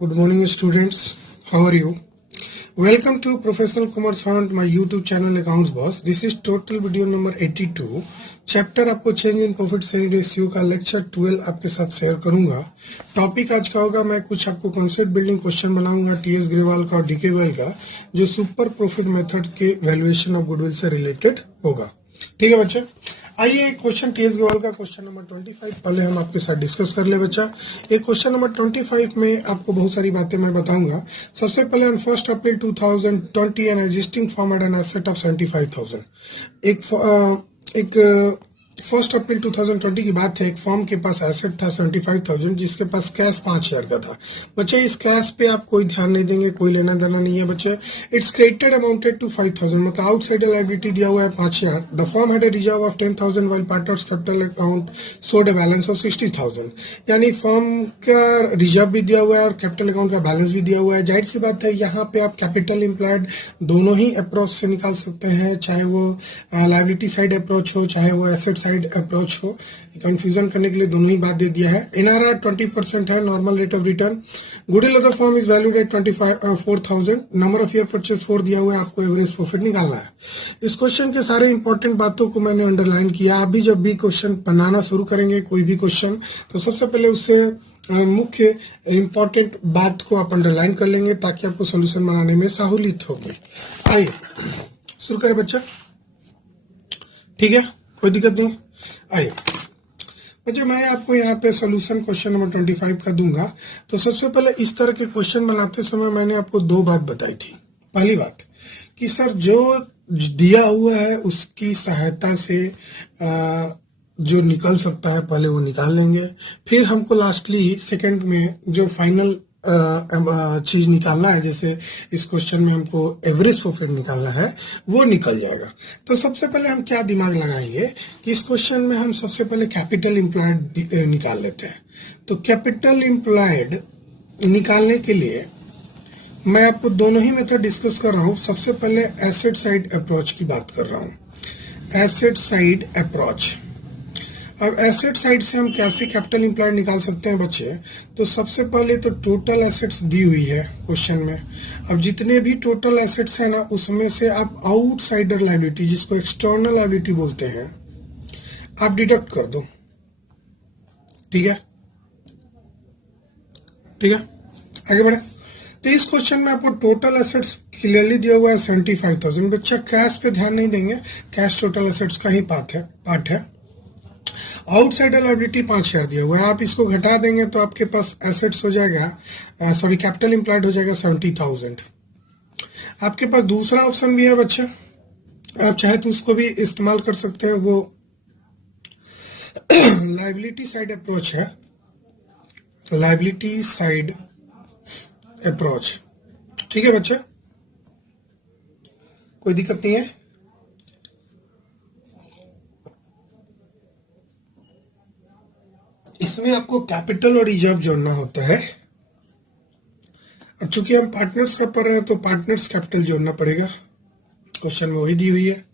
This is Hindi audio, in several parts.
Good morning, students. How are you? Welcome to Professional Commerce Hunt, my YouTube channel Accounts Boss. This is total video number 82. Chapter आपको change in profit sharing ratio का लेक्चर 12 आपके साथ शेयर करूंगा। टॉपिक आज का होगा, मैं कुछ आपको कॉन्सेप्ट बिल्डिंग क्वेश्चन बनाऊंगा टीएस ग्रेवाल का और डीके गोयल का, जो सुपर प्रॉफिट मेथड के वैल्यूएशन ऑफ गुडविल से रिलेटेड होगा। ठीक है बच्चे, आइए क्वेश्चन टीएस ग्रेवाल का क्वेश्चन नंबर 25 पहले हम आपके साथ डिस्कस कर ले बच्चा। एक क्वेश्चन नंबर 25 में आपको बहुत सारी बातें मैं बताऊंगा। सबसे पहले on 1 April 2020 an existing firm at an asset of 75,000। एक 1 अप्रैल 2020 की बात है, एक फॉर्म के पास एसेट था 75,000 जिसके पास कैश 5,000 का था। बच्चे इस कैश पे आप कोई ध्यान नहीं देंगे, कोई लेना देना नहीं है बच्चे। इट्स क्रेडिटेड अमाउंटेड टू 5,000, मतलब आउटसाइड लायबिलिटी दिया हुआ है 5,000। The form had a reserve of 10,000 while partners capital account showed a balance of 60,000। यानी फॉर्म का रिजर्व भी दिया हुआ है और कैपिटल अकाउंट का बैलेंस भी दिया हुआ है। जाहिर सी बात है, यहाँ पे आप कैपिटल इम्प्लाइड दोनों ही अप्रोच से निकाल सकते हैं, चाहे वो लायबिलिटी साइड अप्रोच हो चाहे वो एसेट अप्रोच हो। कंफ्यूजन करने के लिए दोनों ही बात दे दिया है। एनआरआर 20% है, normal rate of return. Goodwill of the form is valued at 4,000। Number of year purchase 4 दिया हुआ है, आपको एवरेज प्रॉफिट निकालना है। इस क्वेश्चन के सारे इंपॉर्टेंट बातों को मैंने अंडरलाइन किया। आप भी जब भी क्वेश्चन बनाना शुरू करेंगे, कोई भी क्वेश्चन, तो सबसे पहले उससे मुख्य इंपॉर्टेंट बात को आप अंडरलाइन कर लेंगे ताकि आपको सोल्यूशन बनाने में सहूलियत होगी। आइए शुरू करें बच्चा, ठीक है, कोई दिक्कत नहीं। आइए बच्चे, मैं आपको यहाँ पे सोल्यूशन क्वेश्चन नंबर 25 का दूंगा। तो सबसे पहले इस तरह के क्वेश्चन बनाते समय मैंने आपको 2 बात बताई थी। पहली बात कि सर जो दिया हुआ है उसकी सहायता से जो निकल सकता है पहले वो निकाल लेंगे, फिर हमको लास्टली सेकंड में जो फाइनल चीज निकालना है, जैसे इस क्वेश्चन में हमको एवरेज प्रॉफिट निकालना है, वो निकल जाएगा। तो सबसे पहले हम क्या दिमाग लगाएंगे कि इस क्वेश्चन में हम सबसे पहले कैपिटल इम्प्लॉयड निकाल लेते हैं। तो कैपिटल इम्प्लॉयड निकालने के लिए मैं आपको दोनों ही मेथड डिस्कस कर रहा हूं। सबसे पहले एसेट साइड अप्रोच की बात कर रहा हूं, एसेट साइड अप्रोच। अब एसेट साइड से हम कैसे कैपिटल इम्प्लॉयड निकाल सकते हैं बच्चे? तो सबसे पहले तो टोटल एसेट्स दी हुई है क्वेश्चन में। अब जितने भी टोटल एसेट्स हैं ना, उसमें से आप आउटसाइडर लायबिलिटी, जिसको एक्सटर्नल लायबिलिटी बोलते हैं, आप डिडक्ट कर दो। ठीक है, ठीक है, आगे बढ़े। तो इस क्वेश्चन में आपको टोटल एसेट्स क्लियरली दिया हुआ है 75,000। बच्चा कैश पे ध्यान नहीं देंगे, कैश टोटल एसेट्स का ही पार्ट है। आउटसाइड लायबिलिटी 5,000 दिया हुआ है, आप इसको घटा देंगे तो आपके पास एसेट्स हो जाएगा, कैपिटल इम्प्लॉयड हो जाएगा 70,000। आपके पास दूसरा ऑप्शन भी है बच्चे, आप चाहे तो उसको भी इस्तेमाल कर सकते हैं, वो लायबिलिटी साइड अप्रोच है, लायबिलिटी साइड अप्रोच। ठीक है बच्चे, कोई दिक्कत नहीं है। इसमें आपको कैपिटल और रिजर्व जोड़ना होता है, और चूंकि हम पार्टनर्स का पढ़ रहे हैं तो पार्टनर्स कैपिटल जोड़ना पड़ेगा। क्वेश्चन में वही दी हुई है।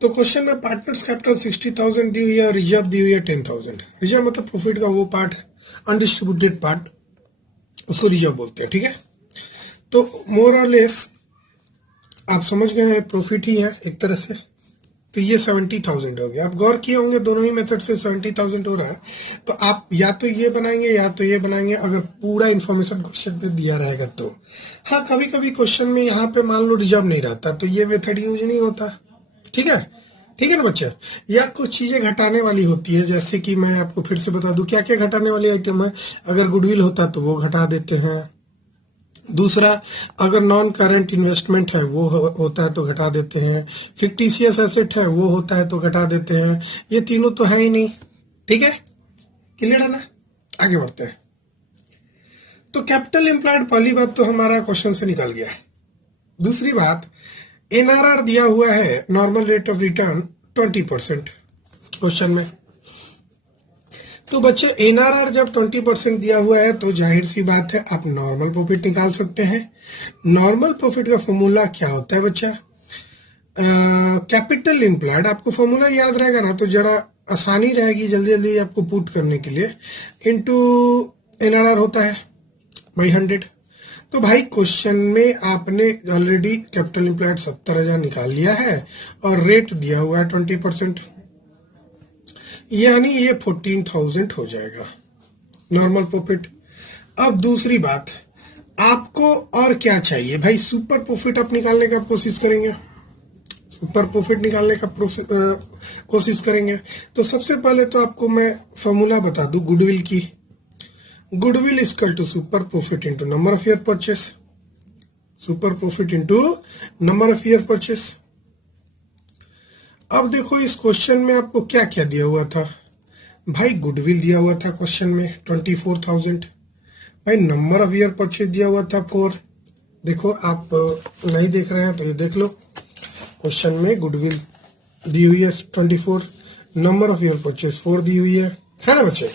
तो क्वेश्चन में पार्टनर्स कैपिटल 60,000 दी हुई है और रिजर्व दी हुई है 10,000। रिजर्व मतलब प्रॉफिट का वो पार्ट, अनडिस्ट्रीब्यूटेड पार्ट, उसको रिजर्व बोलते हैं। ठीक है, तो मोर और लेस आप समझ गए हैं, प्रॉफिट ही है एक तरह से। तो ये 70,000 हो गया। आप गौर किए होंगे दोनों ही मेथड से 70,000 हो रहा है, तो आप या तो ये बनाएंगे या तो ये बनाएंगे, अगर पूरा इन्फॉर्मेशन क्वेश्चन पे दिया रहेगा तो। हाँ, कभी कभी क्वेश्चन में यहाँ पे मान लो रिजर्व नहीं रहता तो ये मेथड यूज नहीं होता। ठीक है, ठीक है ना बच्चे। या कुछ चीजें घटाने वाली होती है, जैसे कि मैं आपको फिर से बता दूं क्या क्या घटाने वाली आइटम है। अगर गुडविल होता तो वो घटा देते हैं। दूसरा, अगर नॉन करंट इन्वेस्टमेंट है वो होता है तो घटा देते हैं। फिक्टिशियस एसेट है वो होता है तो घटा देते हैं। ये तीनों तो है ही नहीं। ठीक है, क्लियर है ना? आगे बढ़ते हैं। तो कैपिटल इम्प्लॉयड पहली बात तो हमारा क्वेश्चन से निकल गया है। दूसरी बात, एनआरआर दिया हुआ है, normal rate of return 20% question में। तो बच्चे एनआरआर जब 20% दिया हुआ है तो जाहिर सी बात है आप नॉर्मल प्रॉफिट निकाल सकते हैं। नॉर्मल प्रॉफिट का फॉर्मूला क्या होता है बच्चा? कैपिटल इम्प्लॉयड, आपको फॉर्मूला याद रहेगा ना तो जरा आसानी रहेगी जल्दी जल्दी आपको पुट करने के लिए। इनटू एनआरआर होता है बाई 100। तो भाई क्वेश्चन में आपने ऑलरेडी कैपिटल एम्प्लॉयड 70,000 निकाल लिया है और रेट दिया हुआ है 20%, यानी ये 14,000 हो जाएगा नॉर्मल प्रॉफिट। अब दूसरी बात, आपको और क्या चाहिए भाई? सुपर प्रॉफिट आप निकालने का कोशिश करेंगे, सुपर प्रॉफिट निकालने का कोशिश करेंगे। तो सबसे पहले तो आपको मैं फॉर्मूला बता दूं गुडविल की। Goodwill equal to super profit into number of year purchase, super profit into number of year purchase. अब देखो इस क्वेश्चन में आपको क्या क्या दिया हुआ था भाई? गुडविल दिया हुआ था क्वेश्चन में 24,000। भाई नंबर ऑफ ईयर परचेज दिया हुआ था 4। देखो आप नहीं देख रहे हैं तो ये देख लो, क्वेश्चन में गुडविल दी हुई है 24, नंबर ऑफ ईयर परचेज 4 दी हुई है ना बच्चे?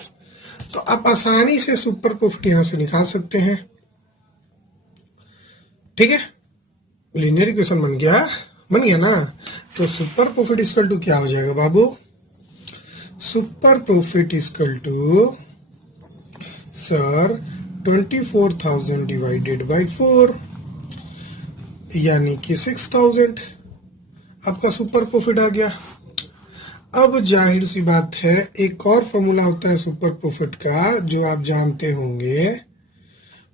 तो आप आसानी से सुपर प्रॉफिट यहां से निकाल सकते हैं, ठीक है? लीनियर इक्वेशन बन गया ना। तो सुपर प्रॉफिट इक्वल टू क्या हो जाएगा बाबू? Super profit equal to sir 24,000 divided by 4, यानी कि 6,000 आपका सुपर प्रॉफिट आ गया। अब जाहिर सी बात है, एक और फॉर्मूला होता है सुपर प्रॉफिट का जो आप जानते होंगे,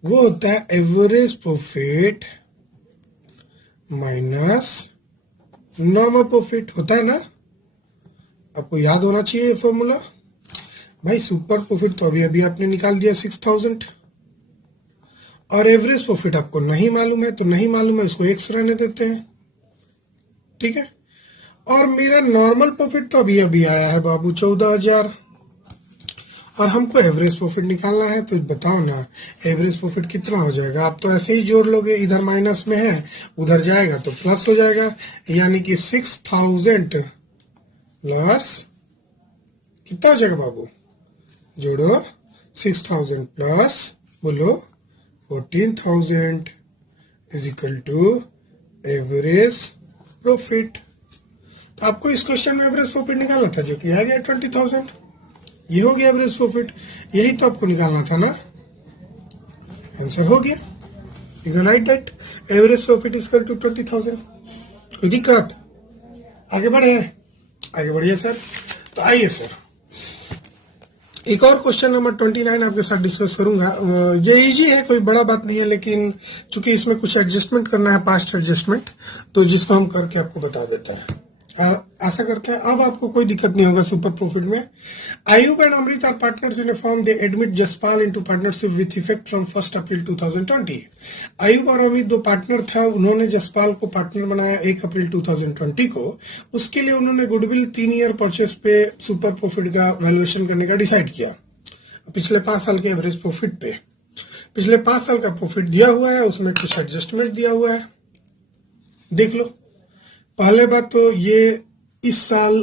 वो होता है average profit minus normal profit, होता है ना? आपको याद होना चाहिए ये फॉर्मूला। भाई सुपर प्रॉफिट तो अभी अभी आपने निकाल दिया 6,000, और एवरेज प्रॉफिट आपको नहीं मालूम है, तो नहीं मालूम है इसको एक्स रहने देते हैं, ठीक है? और मेरा नॉर्मल प्रॉफिट तो अभी अभी आया है बाबू 14,000, और हमको एवरेज प्रॉफिट निकालना है। तो बताओ ना एवरेज प्रॉफिट कितना हो जाएगा? आप तो ऐसे ही जोड़ लोगे, इधर माइनस में है उधर जाएगा तो प्लस हो जाएगा, यानी कि 6,000 प्लस कितना हो जाएगा बाबू? जोड़ो 6,000 प्लस बोलो 14,000 is equal to average profit. तो आपको इस क्वेश्चन में एवरेज प्रॉफिट निकालना था, जो कि आ गया 20,000। ये हो गया एवरेज प्रॉफिट, यही तो आपको निकालना था ना। आंसर हो गया, you can write that average profit equal to 20,000। कोई दिक्कत? आगे बढ़िए सर। तो आइए सर, एक और क्वेश्चन नंबर 29 आपके साथ डिस्कस करूंगा। ये इजी है, कोई बड़ा बात नहीं है, लेकिन चूंकि इसमें कुछ एडजस्टमेंट करना है, पास्ट एडजस्टमेंट, तो जिसको हम करके आपको बता देते हैं। आशा करते हैं अब आपको कोई दिक्कत नहीं होगा सुपर प्रॉफिट में। Ayub and Amrit are partners in a firm, they admit Jaspal into partnership with effect from 1 April 2020। Ayub और अमित दो पार्टनर था, उन्होंने जसपाल को पार्टनर बनाया 1 अप्रैल 2020 को। उसके लिए उन्होंने गुडविल 3 ईयर परचेस पे सुपर प्रॉफिट का वैल्यूएशन करने का डिसाइड किया, पिछले 5 साल के एवरेज प्रॉफिट पे। पिछले 5 साल का प्रॉफिट दिया हुआ है, उसमें कुछ एडजस्टमेंट दिया हुआ है, देख लो। पहले बात तो ये इस साल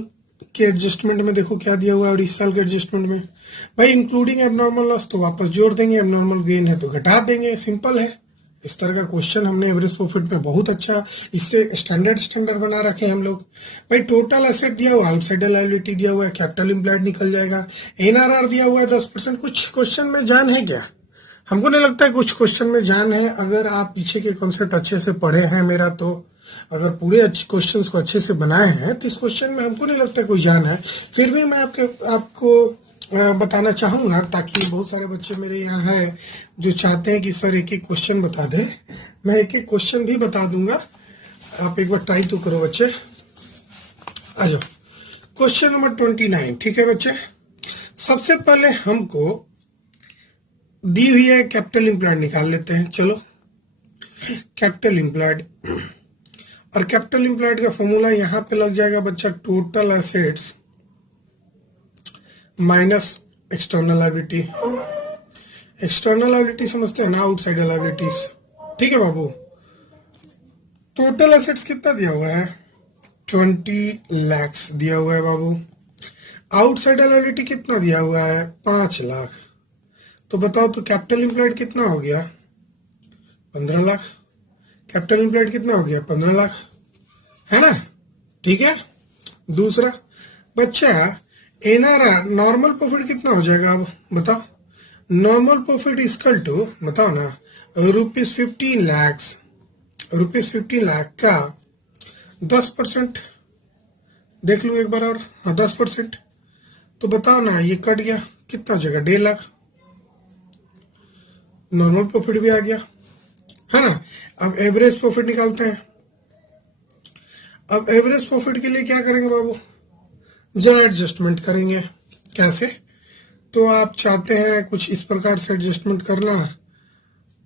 के एडजस्टमेंट में देखो क्या दिया हुआ है, और इस साल के एडजस्टमेंट में भाई इंक्लूडिंग एबनॉर्मल लॉस तो वापस जोड़ देंगे, एबनॉर्मल गेन है तो घटा देंगे, सिंपल है। इस तरह का क्वेश्चन हमने एवरेज प्रॉफिट में बहुत अच्छा इससे स्टैंडर्ड बना रखे हैं हम लोग। भाई टोटल एसेट दिया हुआ, आउटसाइडर लायबिलिटी दिया हुआ है, कैपिटल एम्प्लॉयड निकल जाएगा, एनआरआर दिया हुआ है 10%। कुछ क्वेश्चन में जान है क्या? हमको नहीं लगता है कुछ क्वेश्चन में जान है। अगर आप पीछे के कॉन्सेप्ट अच्छे से पढ़े हैं मेरा, तो अगर पूरे क्वेश्चंस को अच्छे से बनाए हैं तो इस क्वेश्चन में हमको नहीं लगता कोई जान है। फिर भी मैं आपको बताना चाहूंगा, ताकि बहुत सारे बच्चे मेरे यहाँ हैं जो चाहते हैं कि सर एक एक क्वेश्चन बता दे। मैं एक एक क्वेश्चन भी बता दूंगा, आप एक बार ट्राई तो करो बच्चे। आ जाओ क्वेश्चन नंबर 29, ठीक है बच्चे। सबसे पहले हमको दी हुई है कैपिटल एम्प्लॉयड निकाल लेते हैं। चलो कैपिटल एम्प्लॉयड, और कैपिटल एम्प्लॉयड का फॉर्मूला यहां पे लग जाएगा बच्चा, total assets minus external liability. External liability समझते हैं ना, आउटसाइडर लायबिलिटीज, ठीक है बाबू। टोटल एसेट्स कितना दिया हुआ है? 20 लाख दिया हुआ है बाबू। आउटसाइडर लायबिलिटी कितना दिया हुआ है? 5 लाख। तो बताओ तो कैपिटल एम्प्लॉयड कितना हो गया? 15 लाख। कैपिटल एम्प्लॉयड कितना हो गया? 15 लाख, है ना? ठीक है। दूसरा बच्चा एनआरआर नॉर्मल प्रॉफिट कितना हो जाएगा? अब बताओ, नॉर्मल प्रॉफिट इक्वल टू, बताओ ना, ₹15 लाख का 10% देख लूं एक बार और। हाँ 10%, तो बताओ ना ये कट गया कितना जगह 1.5 लाख, नॉर्मल प्रॉफिट भी आ गया है ना। अब एवरेज प्रॉफिट निकालते हैं। अब एवरेज प्रॉफिट के लिए क्या करेंगे बाबू, जरा एडजस्टमेंट करेंगे। कैसे, तो आप चाहते हैं कुछ इस प्रकार से एडजस्टमेंट करना,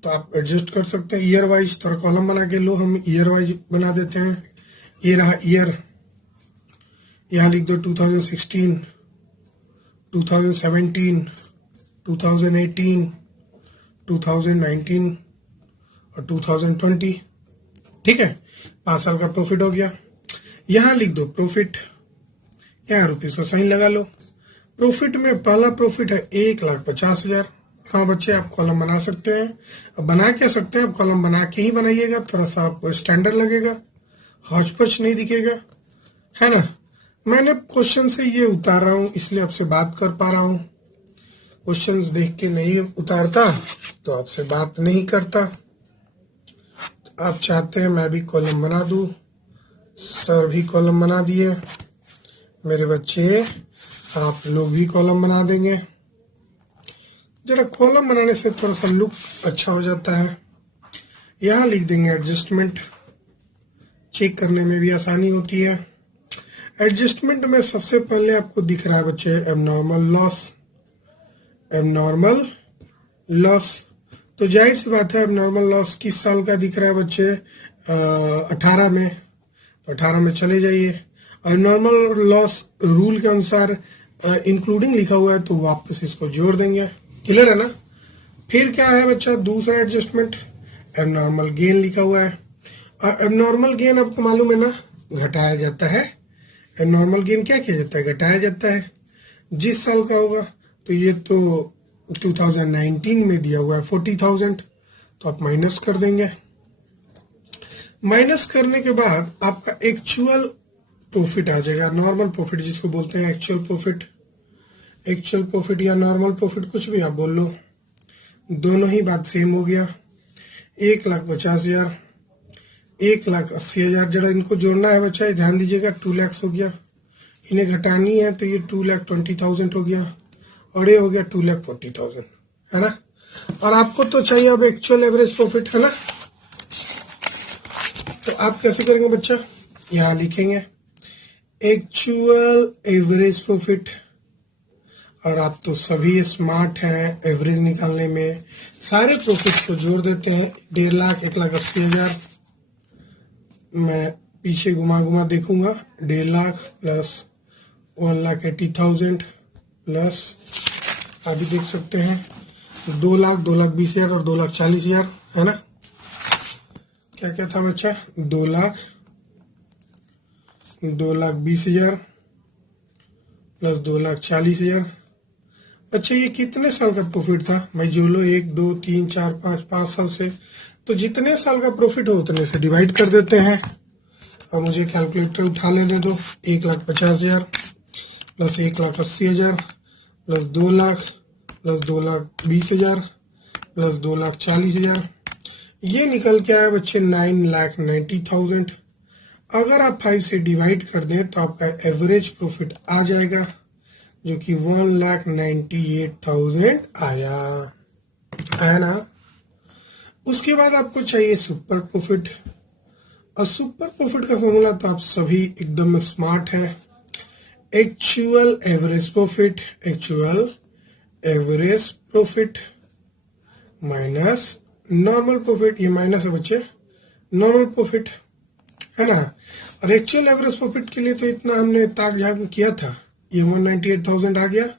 तो आप एडजस्ट कर सकते हैं। ईयर वाइज थोड़ा कॉलम बना के लो, हम ईयर वाइज बना देते हैं। ये रहा ईयर, यहाँ लिख दो 2016, 2017, 2018, 2019 और 2020। ठीक है, 5 साल का प्रॉफिट हो गया। यहां लिख दो प्रॉफिट, यहाँ रुपीज का साइन लगा लो। प्रॉफिट में पहला प्रॉफिट है 1,50,000। हाँ बच्चे, आप कॉलम बना सकते हैं। अब बना क्या सकते हैं, आप कॉलम बना के ही बनाइएगा, थोड़ा सा आपको स्टैंडर्ड लगेगा, हौच-पौच नहीं दिखेगा, है ना। मैंने क्वेश्चन से ये उतार रहा हूं, इसलिए आपसे बात कर पा रहा हूं। क्वेश्चंस देख के नहीं उतारता तो आपसे बात नहीं करता। आप चाहते हैं मैं भी कॉलम बना दूं, सर भी कॉलम बना दिए, मेरे बच्चे आप लोग भी कॉलम बना देंगे। जरा कॉलम बनाने से थोड़ा सा लुक अच्छा हो जाता है। यहाँ लिख देंगे एडजस्टमेंट, चेक करने में भी आसानी होती है। एडजस्टमेंट में सबसे पहले आपको दिख रहा है बच्चे एबनॉर्मल लॉस। एबनॉर्मल लॉस, तो जाहिर सी बात है एबनॉर्मल लॉस किस साल का दिख रहा है बच्चे, 18 में। 18 में चले जाइए। एबनॉर्मल लॉस रूल के अनुसार इंक्लूडिंग लिखा हुआ है, तो वापस इसको जोड़ देंगे। क्लियर है ना। फिर क्या है बच्चा, दूसरा एडजस्टमेंट एबनॉर्मल गेन लिखा हुआ है। और एबनॉर्मल गेन आपको मालूम है ना, घटाया जाता है। एबनॉर्मल गेन क्या किया जाता है, घटाया जाता है। जिस साल का होगा, तो ये तो 2019 में दिया हुआ है 40,000, तो आप माइनस कर देंगे। माइनस करने के बाद आपका एक्चुअल प्रॉफिट आ जाएगा, नॉर्मल प्रॉफिट जिसको बोलते हैं एक्चुअल प्रॉफिट। एक्चुअल प्रॉफिट या नॉर्मल प्रॉफिट कुछ भी आप बोल लो, दोनों ही बात सेम हो गया। 1,50,000, 1,80,000, जरा इनको जोड़ना है बच्चा, ध्यान दीजिएगा। 2 लाख हो गया, इन्हें घटानी है तो ये 2,20,000 हो गया, और ये हो गया 2,40,000, है ना। और आपको तो चाहिए अब एक्चुअल एवरेज प्रॉफिट, है ना। तो आप कैसे करेंगे बच्चा, यहाँ लिखेंगे एक्चुअल एवरेज प्रॉफिट। और आप तो सभी स्मार्ट हैं एवरेज निकालने में, सारे प्रॉफिट को जोड़ देते हैं। 1.5 लाख, 1,80,000, मैं पीछे घुमा घुमा देखूंगा। 1.5 लाख प्लस 1,80,000 प्लस आप भी देख सकते हैं 2 लाख, 2,20,000 और 2,40,000, है ना। क्या क्या था बच्चा, 2 लाख, 2,20,000 प्लस 2,40,000। अच्छा ये कितने साल का प्रॉफिट था भाई, जो लो 1, 2, 3, 4, 5 साल से, तो जितने साल का प्रॉफिट हो उतने से डिवाइड कर देते हैं। अब मुझे कैलकुलेटर उठा लेने दो। 1,50,000 plus 1,80,000 plus 2 lakh plus 2,20,000 plus 2,40,000, ये निकल के आया बच्चे 9,90,000। अगर आप 5 से डिवाइड कर दें तो आपका एवरेज प्रॉफिट आ जाएगा, जो कि 1,98,000 आया ना। उसके बाद आपको चाहिए सुपर प्रॉफिट। और सुपर प्रॉफिट का फॉर्मूला तो आप सभी एकदम स्मार्ट हैं। Actual average profit, actual average profit minus normal profit, ये माइनस है बच्चे नॉर्मल प्रॉफिट, है ना। और एक्चुअल एवरेज प्रॉफिट के लिए तो इतना हमने ताक झाक किया था, ये 198,000 आ गया।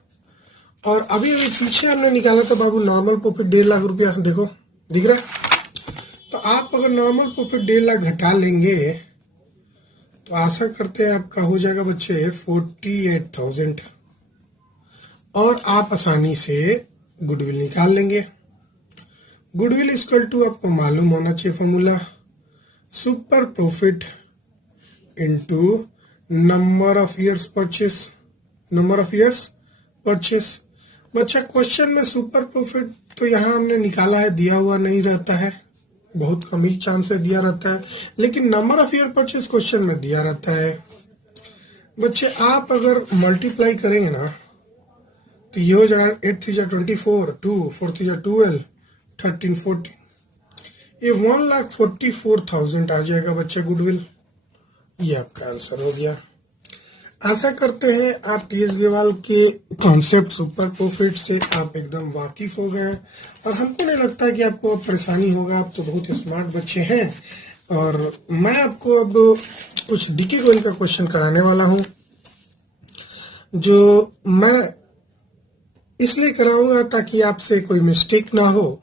और अभी पीछे हमने निकाला था बाबू नॉर्मल प्रॉफिट 1.5 लाख रुपया, देखो दिख रहा है। तो आप अगर नॉर्मल प्रॉफिट 1.5 लाख घटा लेंगे तो आशा करते हैं आपका हो जाएगा बच्चे 48,000। और आप आसानी से गुडविल निकाल लेंगे। गुडविल इक्वल टू आपको मालूम होना चाहिए formula, super profit into number of years purchase. Number of years purchase. बच्चा क्वेश्चन में सुपर प्रॉफिट तो यहाँ हमने निकाला है, दिया हुआ नहीं रहता है, बहुत कम ही चांस है दिया रहता है, लेकिन number of year purchase question में दिया रहता है। बच्चे आप अगर मल्टीप्लाई करेंगे ना तो ये हो जाएगा 8 3 24, 2 4 3 12, 13 14, ये 1,44,000 आ जाएगा बच्चे गुडविल। ये आपका आंसर हो गया। आशा करते हैं आप टीएस गेवाल के कॉन्सेप्ट सुपर प्रॉफिट से आप एकदम वाकिफ हो गए, और हमको नहीं लगता कि आपको अब परेशानी होगा। आप तो बहुत स्मार्ट बच्चे हैं। और मैं आपको अब कुछ डीके गोयल का क्वेश्चन कराने वाला हूं, जो मैं इसलिए कराऊंगा ताकि आपसे कोई मिस्टेक ना हो।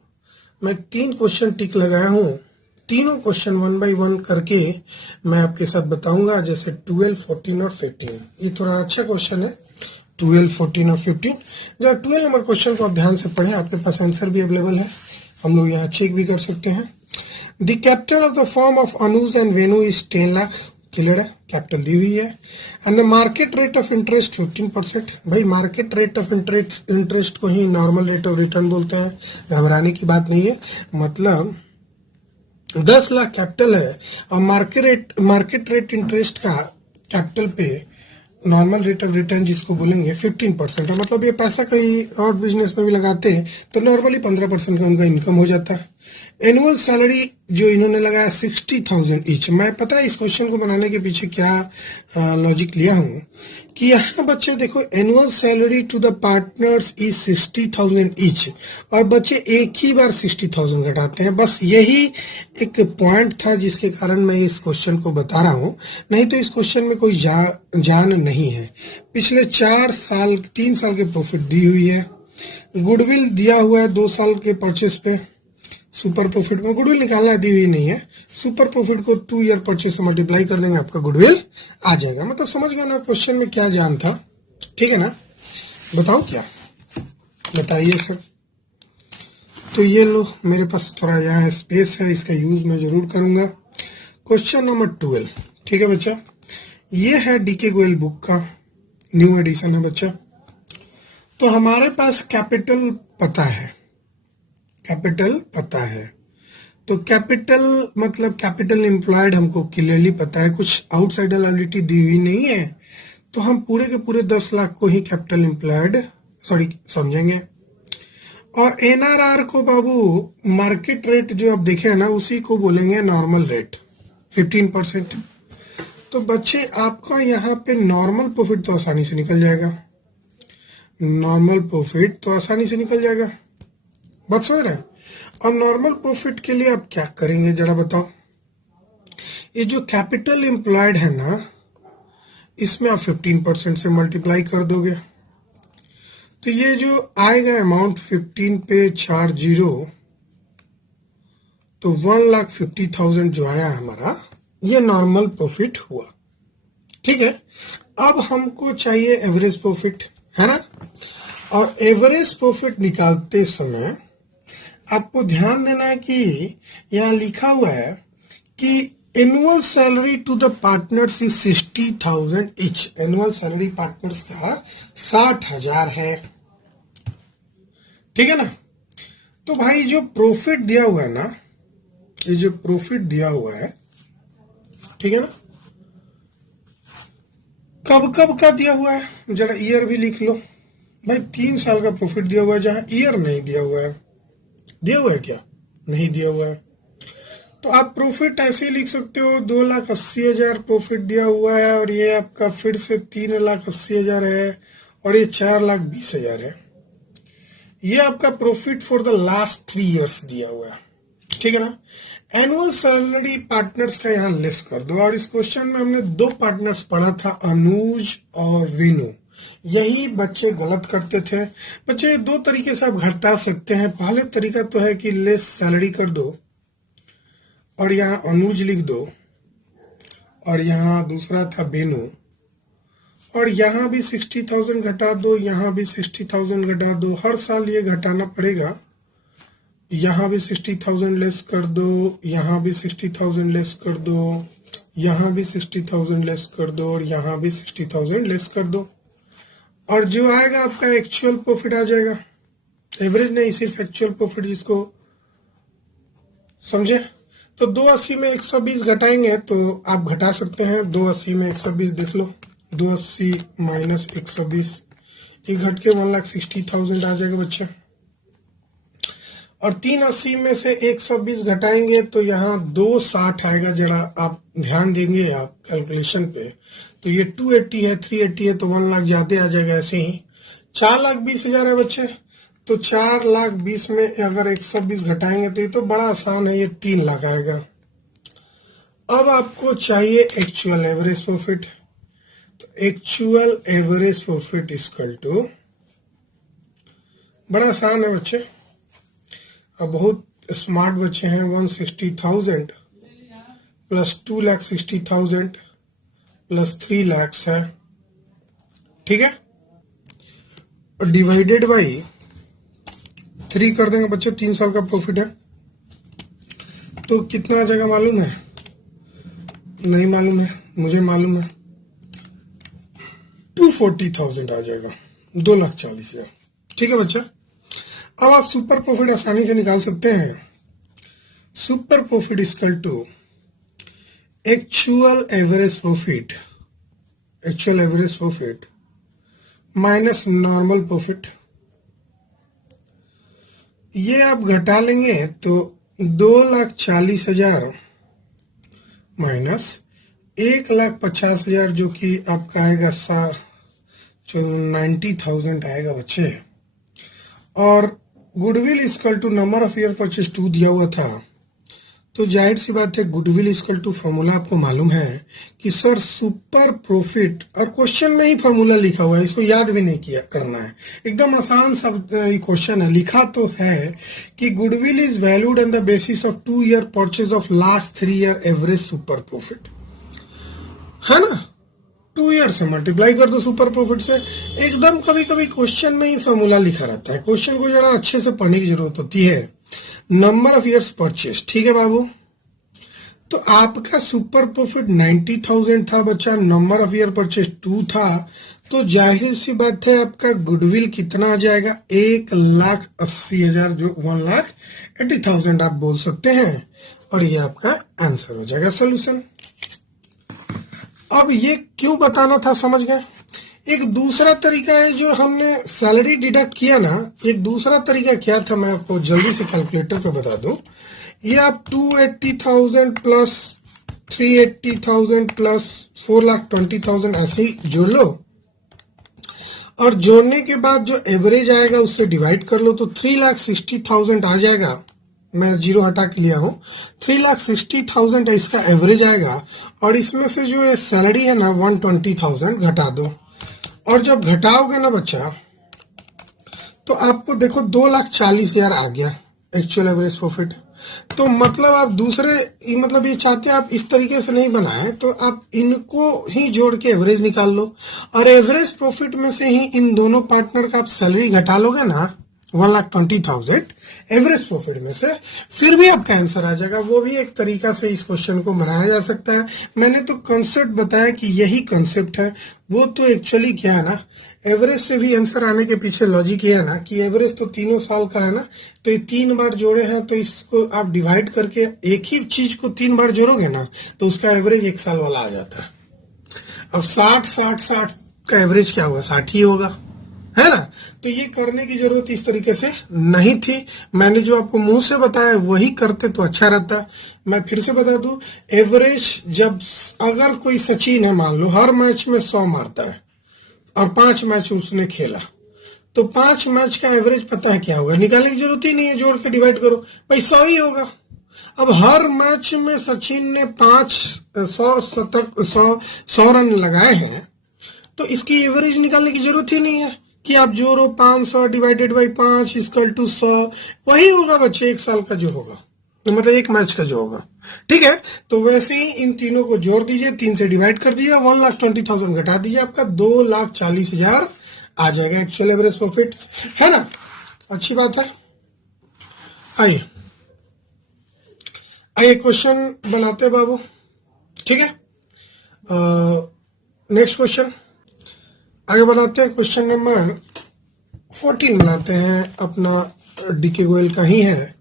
मैं 3 क्वेश्चन टिक लगाया हूं, तीनों क्वेश्चन 1 बाय 1 करके मैं आपके साथ बताऊंगा, जैसे 12, 14 और 15। ये थोड़ा अच्छा क्वेश्चन है, 12, 14 और 15। जरा 12 नंबर क्वेश्चन को आप ध्यान से पढ़ें, आपके पास आंसर भी अवेलेबल है, हम लोग यहाँ चेक भी कर सकते हैं। The capital of the firm of Anuj and Venu is 10 lakh, clear है, कैपिटल दी हुई है। And the market rate of interest 15%। भाई मार्केट रेट ऑफ इंटरेस्ट को ही नॉर्मल रेट ऑफ रिटर्न बोलते हैं, घबराने की बात नहीं है। मतलब 10 लाख कैपिटल है और मार्केट रेट इंटरेस्ट का कैपिटल पे नॉर्मल रेट ऑफ रिटर्न जिसको बोलेंगे 15% है। मतलब ये पैसा कहीं और बिजनेस में भी लगाते हैं तो नॉर्मली 15% का उनका इनकम हो जाता है। एनुअल सैलरी जो इन्होंने लगाया 60,000 ईच। मैं पता है इस क्वेश्चन को बनाने के पीछे क्या लॉजिक लिया हूँ कि यहाँ बच्चे देखो, annual salary to the partners is 60,000 each, और बच्चे एक ही बार 60,000 घटाते हैं। बस यही एक पॉइंट था जिसके कारण मैं इस क्वेश्चन को बता रहा हूँ, नहीं तो इस क्वेश्चन में कोई जान नहीं है। पिछले 3 साल के प्रॉफिट दी हुई है, गुडविल दिया हुआ है 2 साल के परचेस पे। सुपर प्रॉफिट में गुडविल निकालना दी हुई नहीं है, सुपर प्रॉफिट को 2 ईयर परचेस से मल्टीप्लाई कर देंगे, आपका गुडविल आ जाएगा। मतलब समझ गया ना क्वेश्चन में क्या जान था, ठीक है ना? बताओ क्या, बताइए सर। तो ये लो, मेरे पास थोड़ा यहाँ स्पेस है, इसका यूज मैं जरूर करूंगा। क्वेश्चन नंबर 12, ठीक है बच्चा, ये है डीके गोयल बुक का न्यू एडिशन है बच्चा। तो हमारे पास कैपिटल पता है, तो कैपिटल मतलब कैपिटल एम्प्लॉयड हमको क्लियरली पता है, कुछ आउटसाइडर लायबिलिटी दी हुई नहीं है, तो हम पूरे के पूरे 10 लाख को ही कैपिटल एम्प्लॉयड समझेंगे। और एनआरआर को बाबू मार्केट रेट जो आप देखे हैं ना, उसी को बोलेंगे नॉर्मल रेट 15%। तो बच्चे आपका यहाँ पे नॉर्मल प्रॉफिट तो आसानी से निकल जाएगा, बात समझ रहे हैं? और नॉर्मल प्रॉफिट के लिए आप क्या करेंगे जरा बताओ। ये जो कैपिटल एम्प्लॉयड है ना, इसमें आप 15% से मल्टीप्लाई कर दोगे, तो ये जो आएगा अमाउंट 15 पे 4 0, तो 1,50,000 जो आया हमारा, ये नॉर्मल प्रॉफिट हुआ, ठीक है। अब हमको चाहिए एवरेज प्रॉफिट, है ना? और एवरेज प्रॉफिट निकालते समय आपको ध्यान देना है कि यहाँ लिखा हुआ है कि annual salary to the partners is 60,000 each. Annual salary partners का 60,000 है, ठीक है ना? तो भाई जो प्रॉफिट दिया हुआ है ना, ये जो प्रॉफिट दिया हुआ है, ठीक है ना, कब कब का दिया हुआ है, जरा ईयर भी लिख लो भाई। 3 साल का प्रॉफिट दिया हुआ है, जहां ईयर नहीं दिया हुआ है। दिया हुआ है क्या? नहीं दिया हुआ है। तो आप प्रॉफिट ऐसे ही लिख सकते हो, 2,80,000 प्रॉफिट दिया हुआ है, और ये आपका फिर से 3,80,000 है, और ये 4,20,000 है। ये आपका profit for the last 3 years दिया हुआ है, ठीक है ना? एनुअल सैलरी पार्टनर्स का यहाँ लेस कर दो। और इस क्वेश्चन में हमने 2 पार्टनर्स पढ़ा था, अनुज और वेनु। यही बच्चे गलत करते थे। बच्चे 2 तरीके से आप घटा सकते हैं। पहले तरीका तो है कि लेस सैलरी कर दो और यहाँ अनुज लिख दो, और यहाँ दूसरा था बेनू, और यहाँ भी 60,000 घटा दो, यहाँ भी 60,000 घटा दो। हर साल ये घटाना पड़ेगा। यहाँ भी 60,000 लेस कर दो, यहाँ भी 60,000 लेस कर दो, यहाँ भी 60,000 लेस कर दो, और यहाँ भी 60,000 लेस कर दो, और जो आएगा आपका एक्चुअल प्रॉफिट आ जाएगा। एवरेज नहीं, सिर्फ एक्चुअल प्रॉफिट जिसको समझे। तो 280 में 120 घटाएंगे तो आप घटा सकते हैं। 280 में 120 देख लो, 280 माइनस 120, ये घट के 1,60,000 आ जाएगा बच्चे। और 380 में से 120 घटाएंगे तो यहाँ 260 आएगा। जरा आप ध्यान देंगे आप कैलकुलेशन पे, तो ये 280 है, 380 है, तो 1 लाख ज्यादा आ जाएगा। ऐसे ही 4,20,000 है बच्चे, तो 4,20,000 में अगर 120 घटाएंगे तो ये तो बड़ा आसान है, ये 3 लाख आएगा। अब आपको चाहिए एक्चुअल एवरेज प्रॉफिट। तो actual average profit equal to, बड़ा आसान है बच्चे, अब बहुत स्मार्ट बच्चे हैं। 160,000 प्लस 2,60,000 प्लस 3 लाख है, ठीक है, और डिवाइडेड बाई 3 कर देंगे बच्चे। 3 साल का प्रॉफिट है तो कितना आ जाएगा मालूम है? नहीं मालूम है, मुझे मालूम है, 240,000 आ जाएगा, 2,40,000। ठीक है बच्चा, अब आप सुपर प्रॉफिट आसानी से निकाल सकते हैं। Super profit equal to actual average profit, actual average profit minus normal profit. ये आप घटा लेंगे तो 2,40,000 माइनस 1,50,000 जो कि आपका आएगा 90,000 आएगा बच्चे। और goodwill equal to number of year purchase 2 दिया हुआ था, तो जाहिर सी बात है गुडविल इक्वल टू फॉर्मूला आपको मालूम है कि सर सुपर प्रॉफिट, और क्वेश्चन में ही फॉर्मूला लिखा हुआ है, इसको याद भी नहीं किया करना है, एकदम आसान सब क्वेश्चन है। लिखा तो है कि goodwill is valued on the basis of 2 year purchase of last 3 year average super profit, है ना। 2 ईयर से मल्टीप्लाई कर दो सुपर प्रॉफिट से। एकदम कभी कभी क्वेश्चन में ही फॉर्मूला लिखा रहता है, क्वेश्चन को जरा अच्छे से पढ़ने की जरूरत होती है। नंबर ऑफ ईयर्स परचेज, ठीक है बाबू, तो आपका सुपर प्रॉफिट 90,000 था बच्चा, नंबर ऑफ ईयर परचेज 2 था, तो जाहिर सी बात है आपका गुडविल कितना आ जाएगा? 1,80,000, जो 1,80,000 आप बोल सकते हैं, और ये आपका आंसर हो जाएगा सोल्यूशन। अब ये क्यों बताना था, समझ गए। एक दूसरा तरीका है जो हमने सैलरी डिडक्ट किया ना, एक दूसरा तरीका क्या था, मैं आपको जल्दी से कैलकुलेटर पे बता दूं। ये आप 280,000 प्लस 380,000 प्लस 4,20,000 ऐसे ही जोड़ लो, और जोड़ने के बाद जो एवरेज आएगा उससे डिवाइड कर लो, तो 3,60,000 आ जाएगा। मैं जीरो हटा के लिया हूं, 3,60,000 इसका एवरेज आएगा, और इसमें से जो ये सैलरी है ना 120,000 घटा दो, और जब घटाओगे ना बच्चा तो आपको देखो 2,40,000 आ गया एक्चुअल एवरेज प्रॉफिट। तो मतलब आप दूसरे, मतलब ये चाहते हैं आप इस तरीके से नहीं बनाए, तो आप इनको ही जोड़ के एवरेज निकाल लो, और एवरेज प्रॉफिट में से ही इन दोनों पार्टनर का आप सैलरी घटा लोगे ना 1,20,000 एवरेज प्रॉफिट में से, फिर भी आपका आंसर आ जाएगा। वो भी एक तरीका से इस क्वेश्चन को बनाया जा सकता है। मैंने तो कंसेप्ट बताया कि यही कंसेप्ट है, वो तो एक्चुअली क्या है ना, एवरेज से भी आंसर आने के पीछे लॉजिक ये है ना कि एवरेज तो 3 साल का है ना, तो ये 3 बार जोड़े हैं, तो इसको आप डिवाइड करके एक ही चीज को 3 बार जोड़ोगे ना तो उसका एवरेज 1 साल वाला आ जाता है। अब 60 का एवरेज क्या होगा? 60 ही होगा, है ना। तो ये करने की जरूरत इस तरीके से नहीं थी, मैंने जो आपको मुंह से बताया वही करते तो अच्छा रहता। मैं फिर से बता दूं, एवरेज जब, अगर कोई सचिन है मान लो हर मैच में 100 मारता है और 5 मैच उसने खेला, तो 5 मैच का एवरेज पता है क्या होगा? निकालने की जरूरत ही नहीं है, जोड़ के डिवाइड करो भाई, 100 ही होगा। अब हर मैच में सचिन ने 100 रन लगाए हैं, तो इसकी एवरेज निकालने की जरूरत ही नहीं है कि आप जोड़ो 500 डिवाइडेड बाई 5 इक्वल टू 100, वही होगा बच्चे 1 साल का जो होगा, मतलब 1 मैच का जो होगा। ठीक है, तो वैसे ही इन तीनों को जोड़ दीजिए, 3 से डिवाइड कर दीजिए, 1,20,000 घटा दीजिए, आपका 2,40,000 आ जाएगा एक्चुअल एवरेज प्रॉफिट, है ना। अच्छी बात है। आइए क्वेश्चन बनाते हैं बाबू, ठीक है। नेक्स्ट क्वेश्चन आगे बढ़ाते हैं, क्वेश्चन नंबर 14 बनाते हैं, अपना डीके गोयल का ही है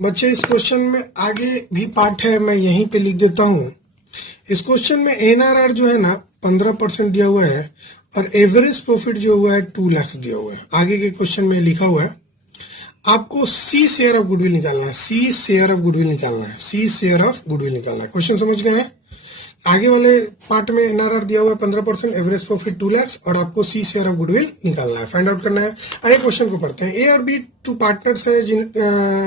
बच्चे। इस क्वेश्चन में आगे भी पार्ट है, मैं यहीं पे लिख देता हूँ। इस क्वेश्चन में एनआरआर जो है ना 15% दिया हुआ है और एवरेज प्रॉफिट जो हुआ है 2 लाख दिया हुआ है। आगे के क्वेश्चन में लिखा हुआ है आपको सी शेयर ऑफ गुडविल निकालना है, सी शेयर ऑफ गुडविल निकालना है, सी शेयर ऑफ गुडविल निकालना है। क्वेश्चन समझ गए हैं? आगे वाले पार्ट में एनआरआर दिया हुआ है 15%, एवरेज प्रॉफिट 2 लाख और आपको सी शेयर ऑफ गुडविल निकालना है, फाइंड आउट करना है। आइए क्वेश्चन को पढ़ते हैं। ए और बी 2 पार्टनर्स हैं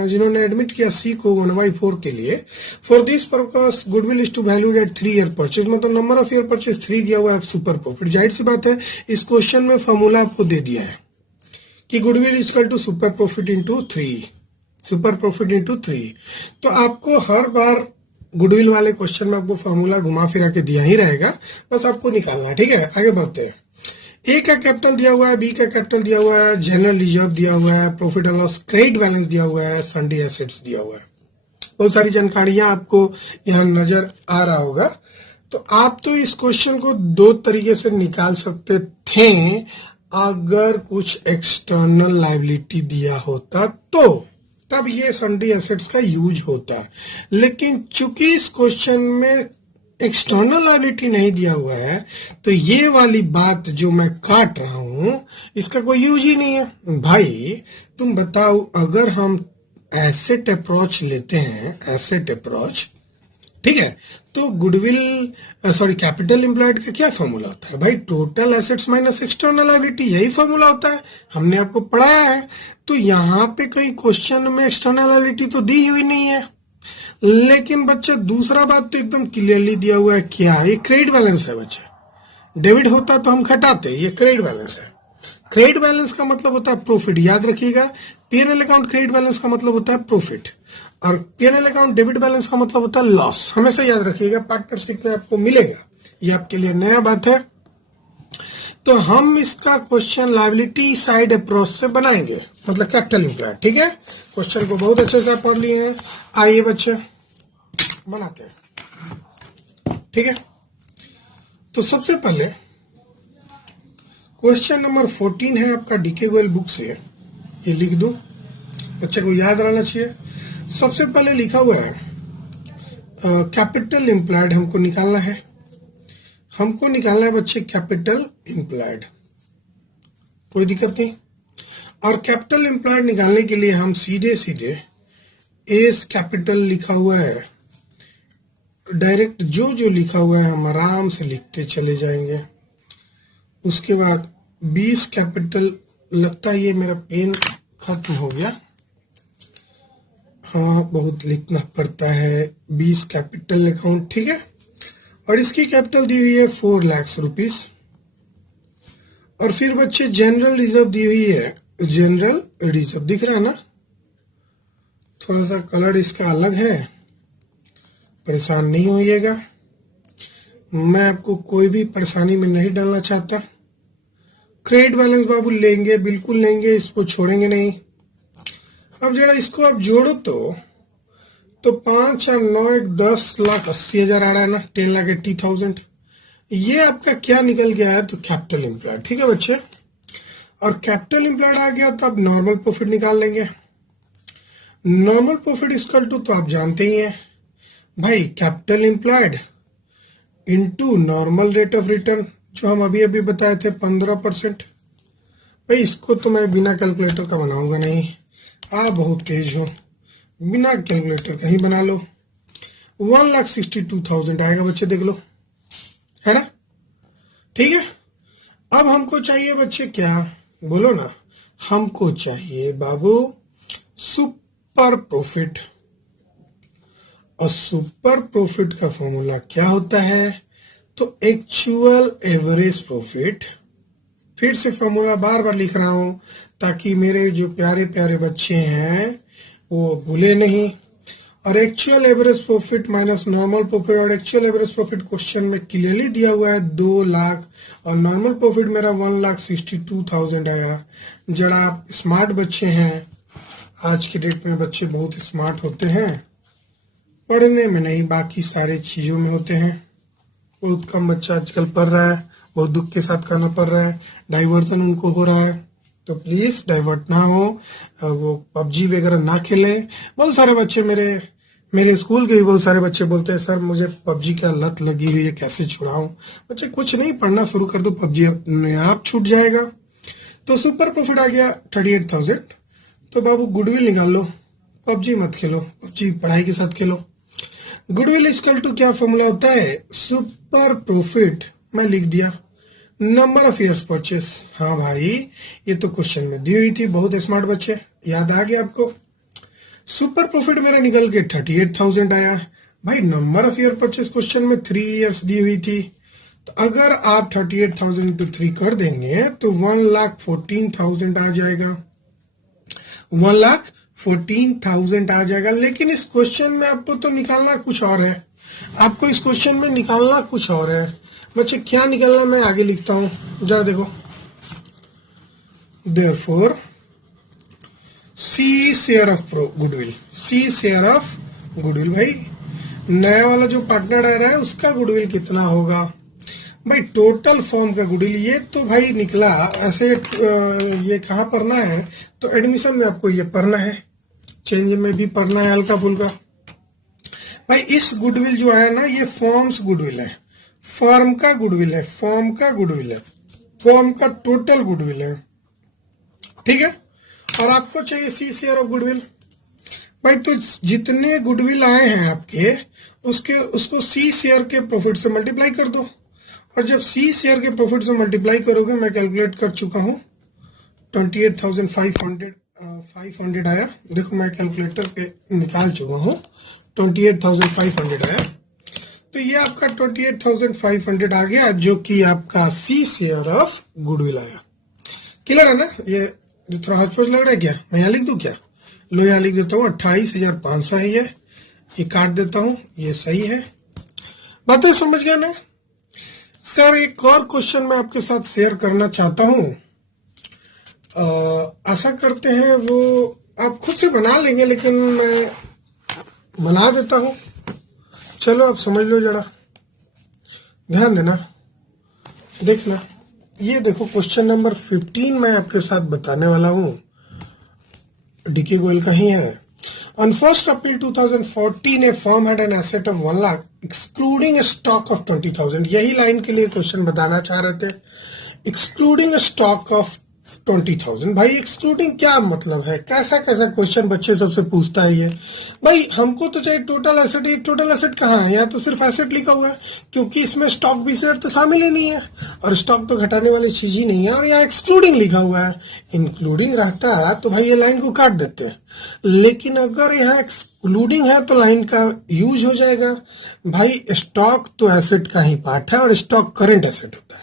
जिन्होंने एडमिट किया सी को 1/4 के लिए। For this purpose goodwill is to valued at 3 year purchase, मतलब नंबर ऑफ ईयर परचेज 3 दिया हुआ है, सुपर प्रॉफिट। जाहिर सी बात है इस क्वेश्चन में फॉर्मूला आपको दे दिया है कि goodwill is equal to super profit into 3, super profit into 3। तो आपको हर बार गुडविल वाले क्वेश्चन में आपको फॉर्मूला घुमा फिरा के दिया ही रहेगा, बस आपको निकालना है। ठीक है, आगे बढ़ते हैं। ए का कैपिटल दिया हुआ है, बी का कैपिटल दिया हुआ है, जनरल रिजर्व दिया हुआ है, profit and loss credit balance दिया हुआ है, सन्डी एसेट्स दिया हुआ है। बहुत सारी जानकारियां आपको यहाँ नजर आ रहा होगा। तो आप तो इस क्वेश्चन को 2 तरीके से निकाल सकते थे अगर कुछ एक्सटर्नल लायबिलिटी दिया होता तो, तब ये सन्डी एसेट्स का यूज होता है। लेकिन चूंकि इस क्वेश्चन में एक्सटर्नल लायबिलिटी नहीं दिया हुआ है तो ये वाली बात जो मैं काट रहा हूं इसका कोई यूज ही नहीं है। भाई तुम बताओ, अगर हम एसेट अप्रोच लेते हैं, एसेट अप्रोच, ठीक है, तो गुडविल सॉरी कैपिटल एम्प्लॉयड का क्या फॉर्मूला होता है भाई? Total assets minus external liability, यही फॉर्मूला होता है, हमने आपको पढ़ाया है। तो यहाँ पे कहीं क्वेश्चन में एक्सटर्नल लायबिलिटी तो दी हुई नहीं है। लेकिन बच्चे दूसरा बात तो एकदम क्लियरली दिया हुआ है, क्या? ये क्रेडिट बैलेंस है बच्चे। डेबिट होता तो हम घटाते, ये क्रेडिट बैलेंस है। क्रेडिट बैलेंस का मतलब होता है प्रॉफिट, याद रखिएगा। पीएनएल अकाउंट क्रेडिट बैलेंस का मतलब होता है प्रॉफिट और पीएनएल अकाउंट डेबिट बैलेंस का मतलब होता है लॉस। हमेशा याद रखिएगा, पार्टनरशिप में आपको मिलेगा, ये आपके लिए नया बात है। तो हम इसका क्वेश्चन लायबिलिटी साइड अप्रोच से बनाएंगे, मतलब कैपिटल एम्प्लॉयड। ठीक है, क्वेश्चन को बहुत अच्छे से पढ़ लिए हैं। आइए बच्चे बनाते हैं। ठीक है, तो सबसे पहले क्वेश्चन नंबर 14 है आपका डीके गोयल बुक से, ये लिख दो, बच्चे को याद रहना चाहिए। सबसे पहले लिखा हुआ है कैपिटल एम्प्लॉयड हमको निकालना है। हमको निकालना है बच्चे कैपिटल एम्प्लॉयड, कोई दिक्कत नहीं। और कैपिटल एम्प्लॉयड निकालने के लिए हम सीधे सीधे एस कैपिटल लिखा हुआ है, डायरेक्ट जो जो लिखा हुआ है हम आराम से लिखते चले जाएंगे। उसके बाद 20 कैपिटल, लगता है ये मेरा पेन खत्म हो गया, हाँ बहुत लिखना पड़ता है। 20 कैपिटल अकाउंट, ठीक है। और इसकी कैपिटल दी हुई है 4 लाख रुपीस। और फिर बच्चे जनरल रिजर्व दी हुई है, जनरल रिजर्व दिख रहा है ना, थोड़ा सा कलर इसका अलग है, परेशान नहीं होइएगा, मैं आपको कोई भी परेशानी में नहीं डालना चाहता। क्रेडिट बैलेंस बाबू लेंगे, बिल्कुल लेंगे, इसको छोड़ेंगे नहीं। अब जरा इसको आप जोड़ो तो 5 और 9 एक 10,80,000 आ रहा है ना, 10,80,000। ये आपका क्या निकल गया है? तो कैपिटल एम्प्लॉयड। ठीक है बच्चे, और कैपिटल एम्प्लॉयड आ गया तो आप नॉर्मल प्रॉफिट निकाल लेंगे। नॉर्मल प्रॉफिट इक्वल टू, तो आप जानते ही हैं भाई, capital employed into normal rate of return, जो हम अभी अभी बताए थे 15%। भाई इसको तो मैं बिना कैलकुलेटर का बनाऊंगा नहीं, आप बहुत तेज हो, बिना कैलकुलेटर का ही बना लो। 1,62,000 आएगा बच्चे, देख लो, है ना? ठीक है, अब हमको चाहिए बच्चे क्या, बोलो ना, हमको चाहिए बाबू सुपर प्रॉफिट। और सुपर प्रॉफिट का फॉर्मूला क्या होता है? तो एक्चुअल एवरेज प्रॉफिट। फिर से फॉर्मूला बार बार लिख रहा हूं ताकि मेरे जो प्यारे प्यारे बच्चे हैं वो भूले नहीं। और actual average profit minus normal profit, और एक्चुअल एवरेज प्रॉफिट क्वेश्चन में क्लियरली दिया हुआ है 2 लाख, और नॉर्मल प्रॉफिट मेरा 1,62,000 आया। जरा आप स्मार्ट बच्चे हैं, आज के डेट में बच्चे बहुत स्मार्ट होते हैं, पढ़ने में नहीं बाकी सारे चीजों में होते हैं। बहुत कम बच्चा आजकल पढ़ रहा है, बहुत दुख के साथ करना पड़ रहा है, डाइवर्जन उनको हो रहा है। तो प्लीज डाइवर्ट ना हो, वो पबजी वगैरह ना खेलें। बहुत सारे बच्चे मेरे स्कूल के भी बहुत सारे बच्चे बोलते हैं सर मुझे पबजी का लत लगी हुई है, कैसे छुड़ाऊं। बच्चे कुछ नहीं, पढ़ना शुरू कर दो, पबजी अपने आप छूट जाएगा। तो सुपर प्रॉफिट आ गया 38,000। तो बाबू गुडविल निकाल लो, पबजी मत खेलो, पबजी पढ़ाई के साथ खेलो। गुडविल इक्वल टू क्या फॉर्मूला होता है, सुपर प्रॉफिट, मैं लिख दिया, नंबर ऑफ ईयर्स परचेस। हाँ भाई ये तो क्वेश्चन में दी हुई थी, बहुत स्मार्ट बच्चे, याद आ गया आपको। सुपर प्रॉफिट मेरा निकल के 38,000 आया। भाई number of year purchase question में 3 इयर्स दी हुई थी, तो अगर आप 38,000 इंटू 3 कर देंगे तो 1,14,000 आ जाएगा, 1,14,000 आ जाएगा। लेकिन इस क्वेश्चन में आपको तो निकालना कुछ और है, आपको इस क्वेश्चन में निकालना कुछ और है। बच्चे क्या निकालना मैं आगे लिखता हूं, जरा देखो। Therefore C share of goodwill, C share of goodwill, भाई नया वाला जो पार्टनर आ रहा है उसका गुडविल कितना होगा। भाई टोटल फॉर्म का गुडविल, ये तो भाई निकला ऐसे, ये कहाँ पढ़ना है, तो एडमिशन में आपको ये पढ़ना है, चेंज में भी पढ़ना है हल्का फुल्का। भाई इस गुडविल जो है ना, ये फॉर्म्स गुडविल है, फॉर्म का गुडविल है, फॉर्म का गुडविल है, फॉर्म का टोटल गुडविल है, ठीक है। और आपको चाहिए सी शेयर ऑफ गुडविल। भाई तो जितने गुडविल आए हैं आपके, उसको सी शेयर के प्रॉफिट से मल्टीप्लाई कर दो। और जब सी शेयर के प्रॉफिट से मल्टीप्लाई करोगे, मैं कैलकुलेट कर चुका हूं, 28,500 आया। देखो मैं कैलकुलेटर पे निकाल चुका हूं, 28,500 आया। तो ये आपका 28,500 आ गया, जो कि आपका सी शेयर ऑफ गुडविल आया। क्लियर है ना, ये जो थोड़ा हचपच लग रहा है क्या, मैं यहाँ लिख दूं क्या, लो यहाँ लिख देता हूँ, 28,500 है ये काट देता हूँ, ये सही है। बातें समझ गया ना सर। एक और क्वेश्चन मैं आपके साथ शेयर करना चाहता हूं, आशा करते हैं वो आप खुद से बना लेंगे, लेकिन मैं बना देता हूं। चलो आप समझ लो, जरा ध्यान देना, देखना। ये देखो क्वेश्चन नंबर 15 मैं आपके साथ बताने वाला हूं, डीके गोयल का ही है। On 1st April 2014, a firm had an asset of 1 lakh, excluding a stock of 20,000. यही लाइन के लिए क्वेश्चन बताना चाह रहे थे, excluding a stock of 20,000। भाई एक्सक्लूडिंग क्या मतलब है, कैसा कैसा क्वेश्चन बच्चे सबसे पूछता है ये। भाई हमको तो चाहिए टोटल एसेट, ये टोटल एसेट कहाँ है, यहाँ तो सिर्फ एसेट लिखा हुआ है, क्योंकि इसमें स्टॉक भी शेयर तो शामिल ही नहीं है, और स्टॉक तो घटाने वाली चीज ही नहीं है, और यहाँ एक्सक्लूडिंग लिखा हुआ है। इंक्लूडिंग रहता है तो भाई ये लाइन को काट देते हैं, लेकिन अगर यहाँ एक्सक्लूडिंग है तो लाइन का यूज हो जाएगा। भाई स्टॉक तो एसेट का ही पार्ट है, और स्टॉक करेंट एसेट होता है।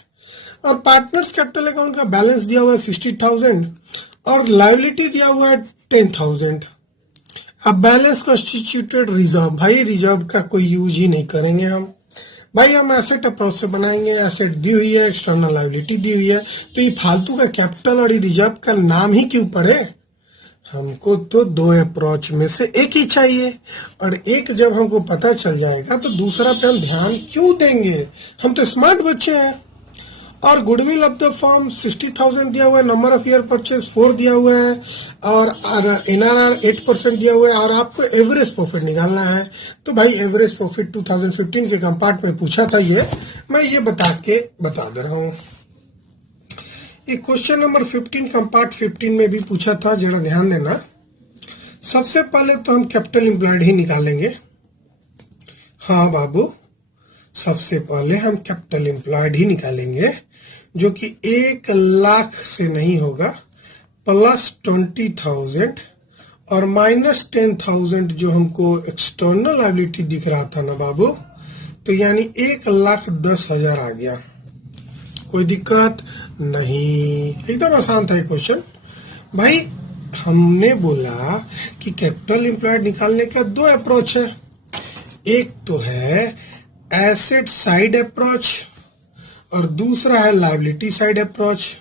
और पार्टनर्स कैपिटल अकाउंट का बैलेंस दिया हुआ है 60,000 और लायबिलिटी दिया हुआ है 10,000। अब बैलेंस कॉन्स्टिट्यूटेड रिजर्व, भाई रिजर्व का कोई यूज ही नहीं करेंगे हम। भाई हम एसेट अप्रोच से बनाएंगे, एसेट दी हुई है, एक्सटर्नल लायबिलिटी दी हुई है, तो ये फालतू का कैपिटल और रिजर्व का नाम ही क्यों पड़े। हमको तो दो अप्रोच में से एक ही चाहिए, और एक जब हमको पता चल जाएगा तो दूसरा पे हम ध्यान क्यों देंगे, हम तो स्मार्ट बच्चे हैं। और गुडविल ऑफ द फॉर्म 60,000 दिया हुआ है, नंबर ऑफ ईयर परचेज 4 दिया हुआ है, और एनआरआर 8% दिया हुआ है, और आपको एवरेज प्रॉफिट निकालना है। तो भाई एवरेज प्रॉफिट 2015 के कंपार्ट में पूछा था, ये मैं ये बता दे रहा हूँ। ये क्वेश्चन नंबर 15 कंपार्ट 15 में भी पूछा था, जरा ध्यान देना। सबसे पहले तो हम कैपिटल एम्प्लॉयड ही निकालेंगे। हाँ बाबू, सबसे पहले हम कैपिटल एम्प्लॉयड ही निकालेंगे, जो कि 1 लाख से नहीं होगा, प्लस 20,000 और माइनस 10,000 जो हमको एक्सटर्नल लायबिलिटी दिख रहा था ना बाबू, तो यानी 1,10,000 आ गया। कोई दिक्कत नहीं, एकदम आसान था ये क्वेश्चन। भाई हमने बोला कि कैपिटल एम्प्लॉयड निकालने का 2 अप्रोच है, एक तो है एसेट साइड अप्रोच और दूसरा है liability side approach.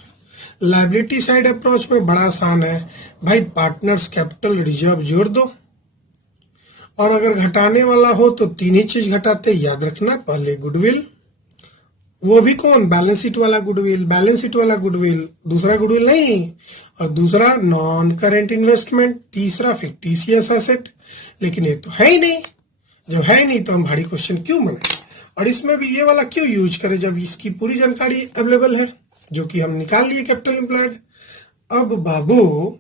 Liability side approach में बड़ा आसान है भाई, पार्टनर्स कैपिटल रिजर्व जोड़ दो, और अगर घटाने वाला हो तो 3 ही चीज घटाते, याद रखना। पहले गुडविल, वो भी कौन, बैलेंस शीट वाला गुडविल, बैलेंस शीट वाला गुडविल, दूसरा गुडविल नहीं। और दूसरा नॉन करेंट इन्वेस्टमेंट, तीसरा फिक्टिशियस एसेट। लेकिन ये तो है ही नहीं, जब है नहीं तो हम भारी क्वेश्चन क्यों बनाए, और इसमें भी ये वाला क्यों यूज करें जब इसकी पूरी जानकारी अवेलेबल है, जो कि हम निकाल लिए कैपिटल एम्प्लॉयड। अब बाबू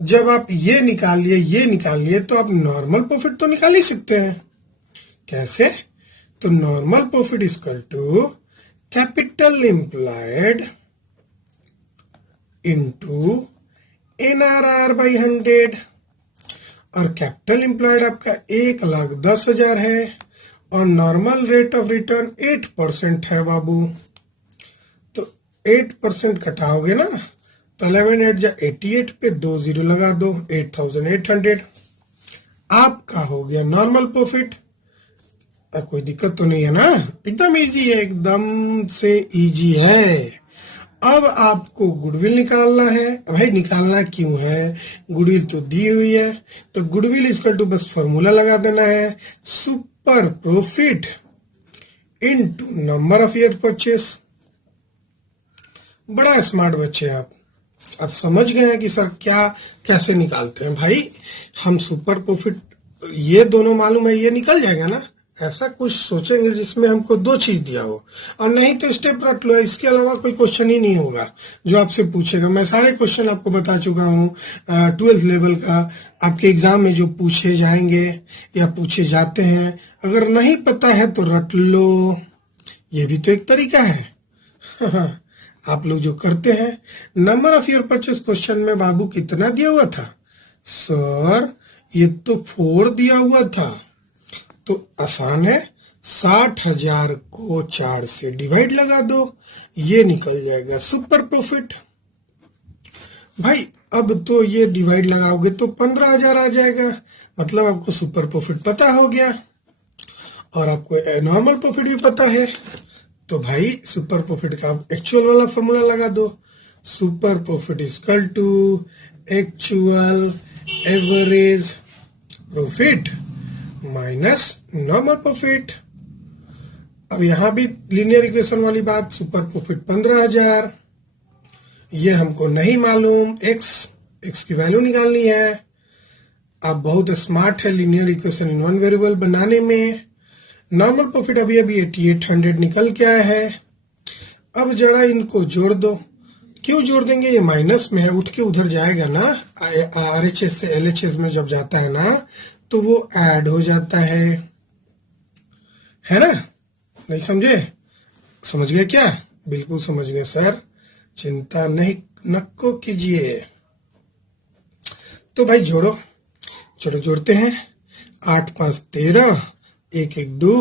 जब आप ये निकाल लिए तो आप नॉर्मल प्रॉफिट तो निकाल ही सकते हैं। कैसे? तो normal profit equal to capital employed into NRR by 100, और कैपिटल एम्प्लॉयड आपका 1,10,000 है और नॉर्मल रेट ऑफ रिटर्न 8% है बाबू। तो 8% घटाओगे ना, तो 11 8 जा 88 पे 2 0 लगा दो, 8,800 आपका हो गया नॉर्मल प्रॉफिट। कोई दिक्कत तो नहीं है ना, एकदम इजी है, एकदम से इजी है। अब आपको गुडविल निकालना है। भाई निकालना क्यों है, गुडविल तो दी हुई है, तो गुडविल इक्वल टू बस फॉर्मूला लगा देना है, super profit into number of year purchase. बड़ा स्मार्ट बच्चे हैं आप समझ गए हैं कि सर क्या कैसे निकालते हैं। भाई हम सुपर प्रॉफिट, ये दोनों मालूम है, ये निकल जाएगा ना। ऐसा कुछ सोचेंगे जिसमें हमको 2 चीज दिया हो, और नहीं तो स्टेप रख लो, इसके अलावा कोई क्वेश्चन ही नहीं होगा जो आपसे पूछेगा। मैं सारे क्वेश्चन आपको बता चुका हूँ 12th लेवल का, आपके एग्जाम में जो पूछे जाएंगे या पूछे जाते हैं। अगर नहीं पता है तो रट लो, ये भी तो एक तरीका है। आप लोग जो करते हैं, number of year purchase question में बाबू कितना दिया हुआ था सर, ये तो 4 दिया हुआ था। तो आसान है, 60,000 को 4 से डिवाइड लगा दो, ये निकल जाएगा सुपर प्रॉफिट। भाई अब तो ये डिवाइड लगाओगे तो 15,000 आ जाएगा, मतलब आपको सुपर प्रॉफिट पता हो गया और आपको नॉर्मल प्रॉफिट भी पता है। तो भाई सुपर प्रॉफिट का आप एक्चुअल वाला फॉर्मूला लगा दो, super profit equal to actual average profit minus normal profit. अब यहां भी लीनियर इक्वेशन वाली बात, सुपर प्रॉफिट 15,000, ये हमको नहीं मालूम, एक्स की वैल्यू निकालनी है। आप बहुत स्मार्ट है linear equation in one variable बनाने में। नॉर्मल प्रॉफिट अभी 8800 निकल के आया है। अब जरा इनको जोड़ दो। क्यों जोड़ देंगे, ये माइनस में है, उठ के उधर जाएगा ना, RHS से LHS में जब जाता है ना तो वो ऐड हो जाता है ना। नहीं समझे? समझ गए क्या? बिल्कुल समझ गए सर, चिंता नहीं नको कीजिए। तो भाई जोड़ो, चलो जोड़ते हैं। 8 5 13, 1 1 2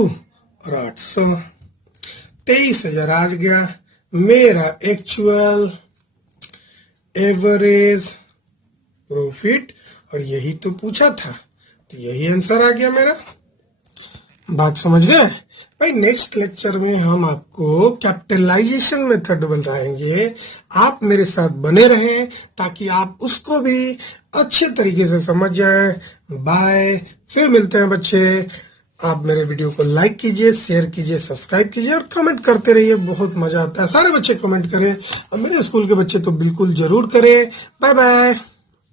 और 800, 23,000 आ गया मेरा एक्चुअल एवरेज प्रॉफिट, और यही तो पूछा था, तो यही आंसर आ गया मेरा। बात समझ गए? भाई नेक्स्ट लेक्चर में हम आपको कैपिटलाइजेशन मेथड बताएंगे। आप मेरे साथ बने रहें ताकि आप उसको भी अच्छे तरीके से समझ जाएं। बाय, फिर मिलते हैं बच्चे। आप मेरे वीडियो को लाइक कीजिए, शेयर कीजिए, सब्सक्राइब कीजिए और कमेंट करते रहिए, बहुत मजा आता है। सारे बच्चे कमेंट करें और मेरे स्कूल के बच्चे तो बिल्कुल जरूर करें। Bye bye.